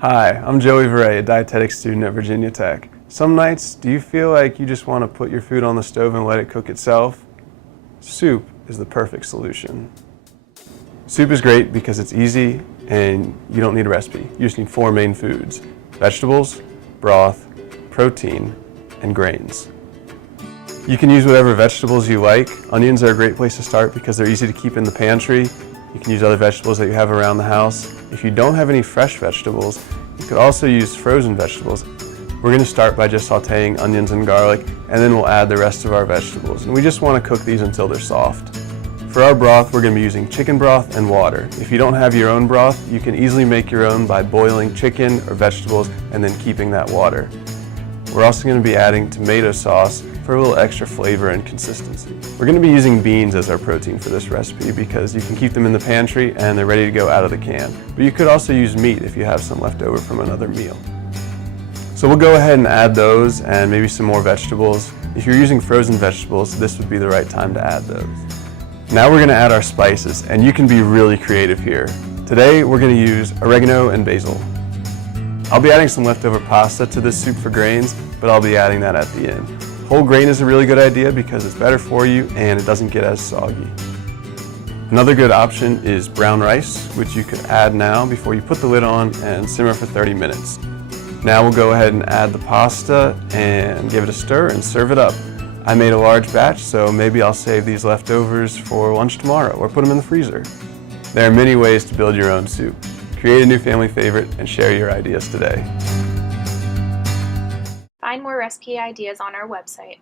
Hi, I'm Joey Veray, a dietetic student at Virginia Tech. Some nights, do you feel like you just want to put your food on the stove and let it cook itself? Soup is the perfect solution. Soup is great because it's easy and you don't need a recipe. You just need four main foods: vegetables, broth, protein, and grains. You can use whatever vegetables you like. Onions are a great place to start because they're easy to keep in the pantry. You can use other vegetables that you have around the house. If you don't have any fresh vegetables, you could also use frozen vegetables. We're going to start by just sauteing onions and garlic, and then we'll add the rest of our vegetables. And we just want to cook these until they're soft. For our broth, we're going to be using chicken broth and water. If you don't have your own broth, you can easily make your own by boiling chicken or vegetables and then keeping that water. We're also going to be adding tomato sauce for a little extra flavor and consistency. We're going to be using beans as our protein for this recipe because you can keep them in the pantry and they're ready to go out of the can. But you could also use meat if you have some left over from another meal. So we'll go ahead and add those and maybe some more vegetables. If you're using frozen vegetables, this would be the right time to add those. Now we're going to add our spices, and you can be really creative here. Today we're going to use oregano and basil. I'll be adding some leftover pasta to this soup for grains, but I'll be adding that at the end. Whole grain is a really good idea because it's better for you and it doesn't get as soggy. Another good option is brown rice, which you could add now before you put the lid on and simmer for 30 minutes. Now we'll go ahead and add the pasta and give it a stir and serve it up. I made a large batch, so maybe I'll save these leftovers for lunch tomorrow or put them in the freezer. There are many ways to build your own soup. Create a new family favorite and share your ideas today. Find more recipe ideas on our website.